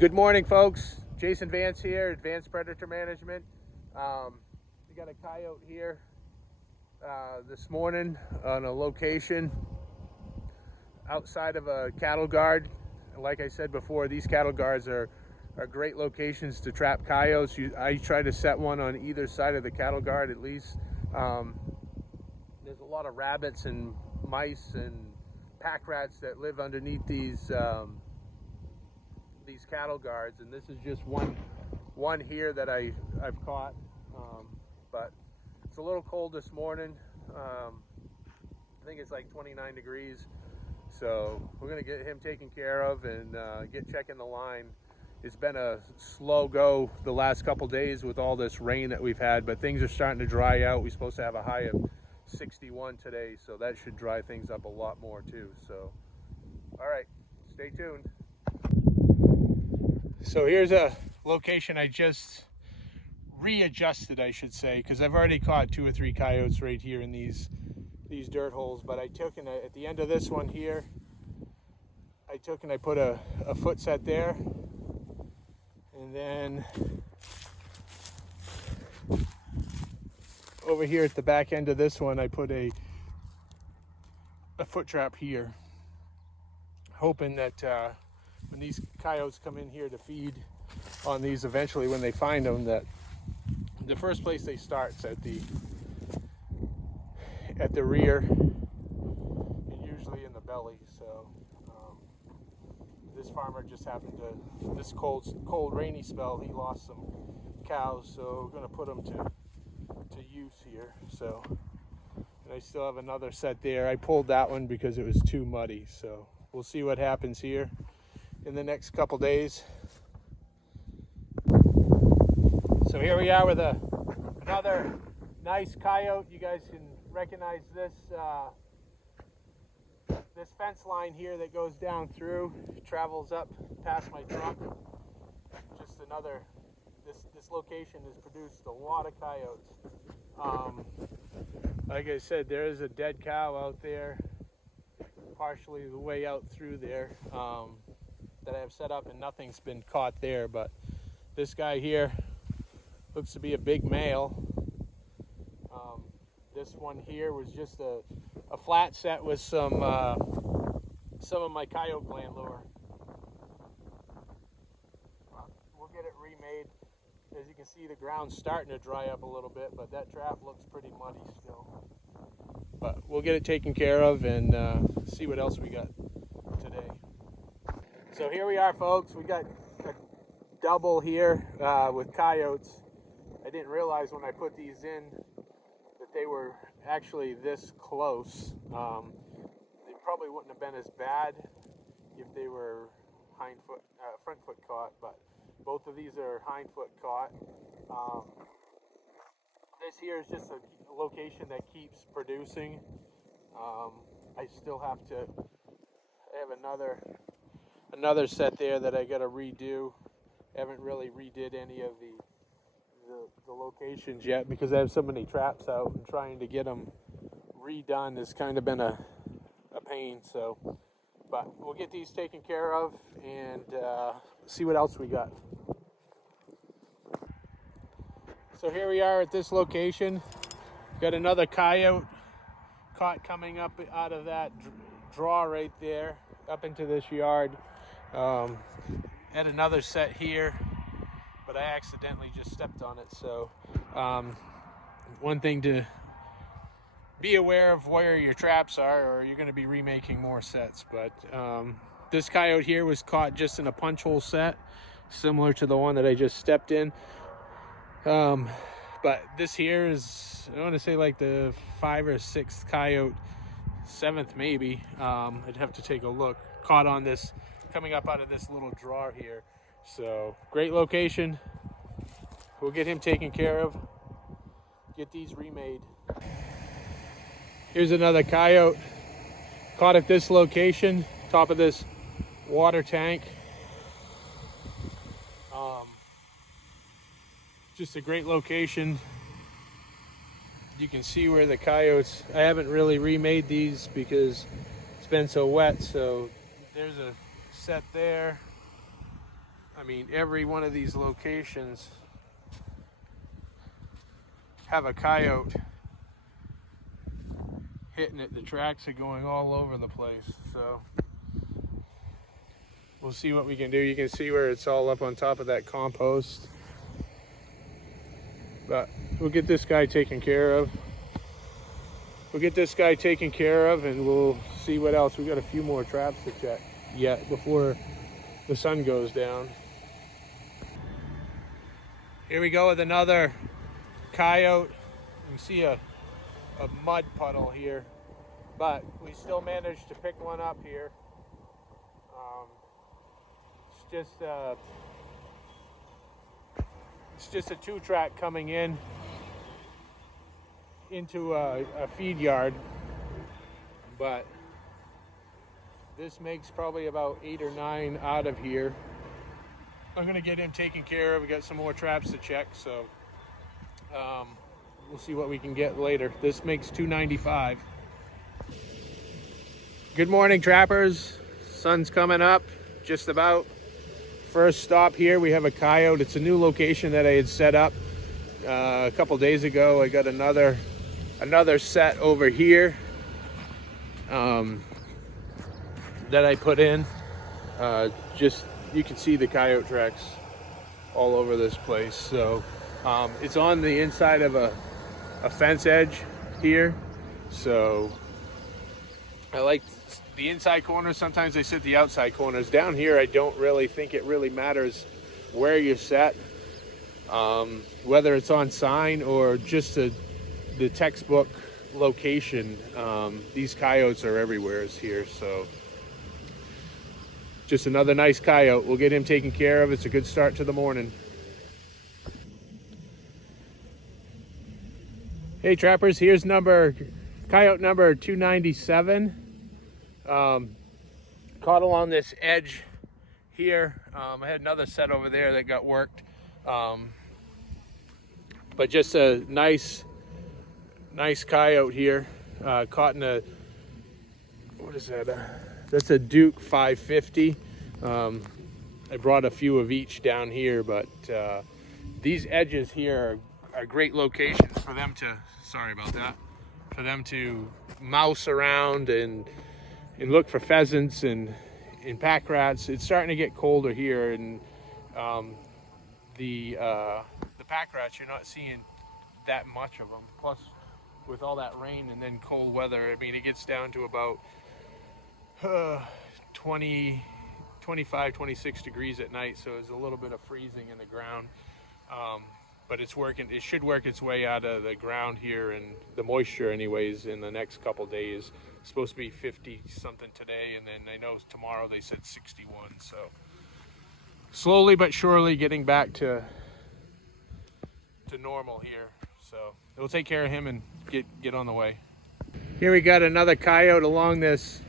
Good morning, folks. Jason Vance here, Advanced Predator Management. We got a coyote here this morning on a location outside of a cattle guard. Like I said before, these cattle guards are great locations to trap coyotes. I try to set one on either side of the cattle guard at least. There's a lot of rabbits and mice and pack rats that live underneath these cattle guards, and this is just one here that I've caught, but it's a little cold this morning. I think it's like 29 degrees, so we're gonna get him taken care of and get checking the line. It's been a slow go the last couple days with all this rain that we've had, but things are starting to dry out. We're supposed to have a high of 61 today, so that should dry things up a lot more too. So all right, stay tuned. So here's a location I just readjusted, I should say, because I've already caught 2 or 3 coyotes right here in these dirt holes. But I took and at the end of this one here, I put a foot set there, and then over here at the back end of this one, I put a foot trap here, hoping that when these coyotes come in here to feed on these eventually, when they find them, that the first place they start is at the rear and usually in the belly. So this farmer just happened to, this cold rainy spell, he lost some cows, so we're going to put them to use here. So, and I still have another set there. I pulled that one because it was too muddy, so we'll see what happens here in the next couple days. So here we are with another nice coyote. You guys can recognize this this fence line here that goes down through, travels up past my truck. Just another, this location has produced a lot of coyotes. Like I said, there is a dead cow out there, partially the way out through there, that I have set up, and nothing's been caught there. But this guy here looks to be a big male. This one here was just a flat set with some of my coyote gland lure. We'll get it remade. As you can see, the ground's starting to dry up a little bit, but that trap looks pretty muddy still. But we'll get it taken care of and see what else we got today. So here we are, folks. We got a double here with coyotes. I didn't realize when I put these in that they were actually this close. They probably wouldn't have been as bad if they were front foot caught, but both of these are hind foot caught. This here is just a location that keeps producing. I still have to, I have another set there that I got to redo. I haven't really redid any of the locations yet because I have so many traps out, and trying to get them redone has kind of been a pain. So, but we'll get these taken care of and see what else we got. So here we are at this location. Got another coyote caught coming up out of that draw right there up into this yard. Had another set here, but I accidentally just stepped on it. So one thing to be aware of where your traps are, or you're going to be remaking more sets. But this coyote here was caught just in a punch hole set, similar to the one that I just stepped in. But this here is, I want to say, like the 5th or 6th coyote, 7th maybe. I'd have to take a look. Caught on this, coming up out of this little draw here. So great location. We'll get him taken care of, get these remade. Here's another coyote caught at this location, top of this water tank. Just a great location. You can see where the coyotes, I haven't really remade these because it's been so wet. So there's a set there. I mean, every one of these locations have a coyote hitting it. The tracks are going all over the place, so we'll see what we can do. You can see where it's all up on top of that compost, but we'll get this guy taken care of. And we'll see what else. We got a few more traps to check yet before the sun goes down. Here we go with another coyote. You can see a mud puddle here, but we still managed to pick one up here. It's just a 2-track coming into a feed yard, but this makes probably about 8 or 9 out of here. I'm gonna get him taken care of. We got some more traps to check, so we'll see what we can get later. This makes $2.95. Good morning, trappers. Sun's coming up, just about. First stop here, we have a coyote. It's a new location that I had set up a couple days ago. I got another set over here that I put in. Just, you can see the coyote tracks all over this place. So it's on the inside of a fence edge here. So I like the inside corners. Sometimes they sit the outside corners. Down here, I don't really think it really matters where you're set, whether it's on sign or just the textbook location. These coyotes are everywhere here. So just another nice coyote. We'll get him taken care of. It's a good start to the morning. Hey trappers, here's coyote number 297. Caught along this edge here. I had another set over there that got worked, but just a nice coyote here. Caught in a, what is that? That's a Duke 550. I brought a few of each down here, but these edges here are great locations for them to, sorry about that, for them to mouse around and look for pheasants and pack rats. It's starting to get colder here, and the pack rats, you're not seeing that much of them. Plus, with all that rain and then cold weather, I mean, it gets down to about 25, 26 degrees at night, so there's a little bit of freezing in the ground. But it's working. It should work its way out of the ground here, and the moisture anyways in the next couple days. It's supposed to be 50 something today, and then I know tomorrow they said 61. So slowly but surely getting back to normal here. So we'll take care of him and get on the way. Here we got another coyote along this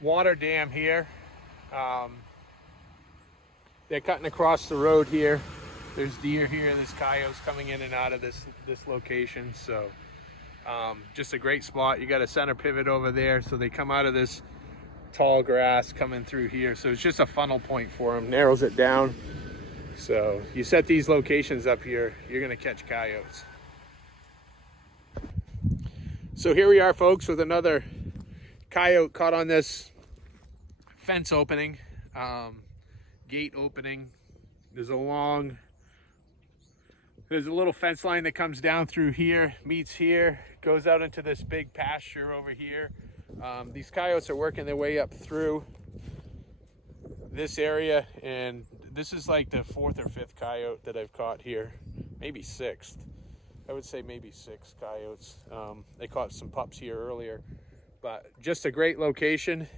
water dam here. They're cutting across the road here. There's deer here. There's coyotes coming in and out of this location. So just a great spot. You got a center pivot over there, so they come out of this tall grass coming through here. So it's just a funnel point for them. Narrows it down. So you set these locations up here, you're gonna catch coyotes. So here we are, folks, with another coyote caught on this fence opening, gate opening. There's a little fence line that comes down through here, meets here, goes out into this big pasture over here. These coyotes are working their way up through this area, and this is like the 4th or 5th coyote that I've caught here, maybe 6th. I would say maybe 6 coyotes. They caught some pups here earlier, but just a great location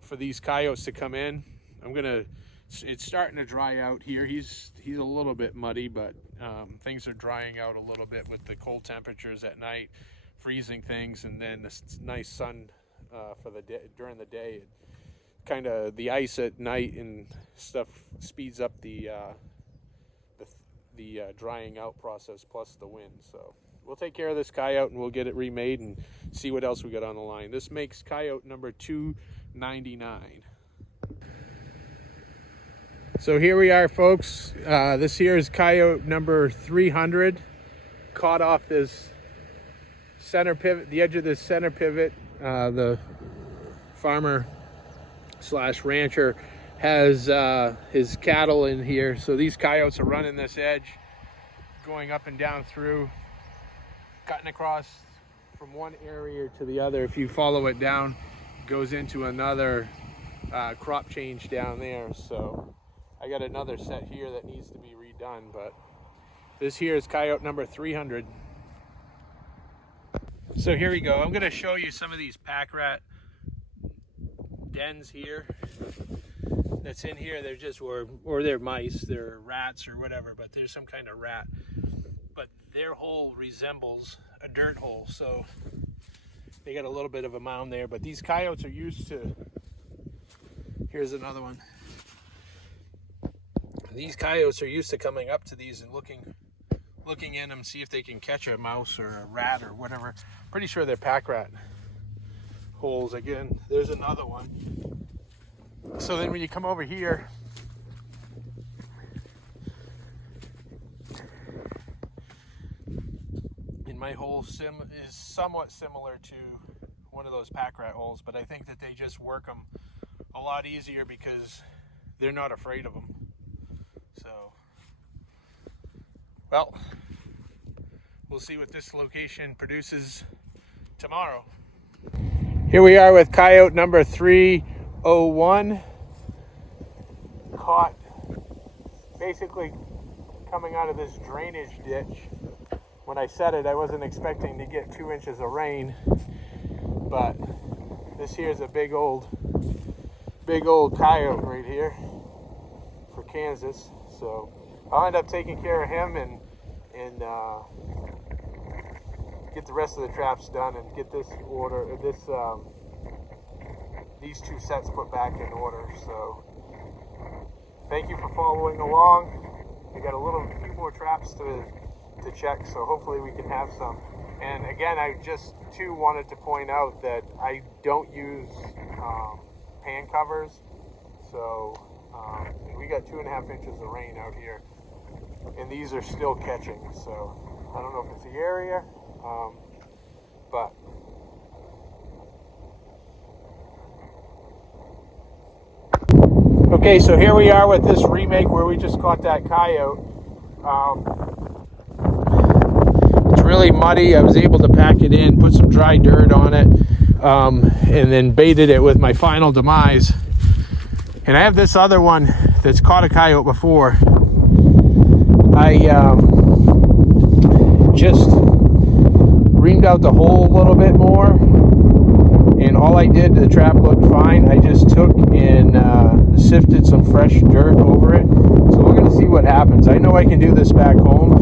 for these coyotes to come in. It's starting to dry out here. He's a little bit muddy, but things are drying out a little bit with the cold temperatures at night, freezing things, and then this nice sun for the day, during the day. Kind of the ice at night and stuff speeds up the drying out process, plus the wind. So we'll take care of this coyote and we'll get it remade and see what else we got on the line. This makes coyote number 299. So here we are, folks. This here is coyote number 300. Caught off this center pivot, the edge of this center pivot. The farmer slash rancher has his cattle in here. So these coyotes are running this edge, going up and down through, cutting across from one area to the other. If you follow it down, it goes into another crop change down there. So I got another set here that needs to be redone, but this here is coyote number 300. So here we go. I'm going to show you some of these pack rat dens here that's in here. They're just, or they're mice, they're rats or whatever, but there's some kind of rat. But their hole resembles a dirt hole, so they got a little bit of a mound there. But these coyotes are used to, here's another one. These coyotes are used to coming up to these and looking in them, see if they can catch a mouse or a rat or whatever. Pretty sure they're pack rat holes. Again, there's another one. So then when you come over here, in my hole is somewhat similar to one of those pack rat holes, but I think that they just work them a lot easier because they're not afraid of them. So, well, we'll see what this location produces tomorrow. Here we are with coyote number 301. Caught basically coming out of this drainage ditch. When I set it, I wasn't expecting to get 2 inches of rain, but this here is a big old coyote right here for Kansas. So I'll end up taking care of him and get the rest of the traps done and get this these 2 sets put back in order. So thank you for following along. We got a few more traps to check, so hopefully we can have some. And again, I just too wanted to point out that I don't use pan covers, so we got 2.5 inches of rain out here, and these are still catching. So I don't know if it's the area, but okay. So here we are with this remake where we just caught that coyote. It's really muddy. I was able to pack it in, put some dry dirt on it, and then baited it with my Final Demise. And I have this other one that's caught a coyote before. I just reamed out the hole a little bit more, and all I did, the trap looked fine. I just took and sifted some fresh dirt over it. So we're going to see what happens. I know I can do this back home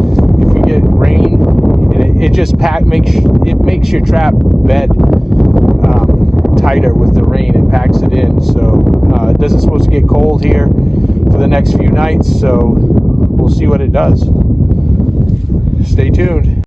if we get rain, and it just makes your trap bed tighter with the rain. It packs it in, so it doesn't supposed to get cold here for the next few nights, so we'll see what it does. Stay tuned.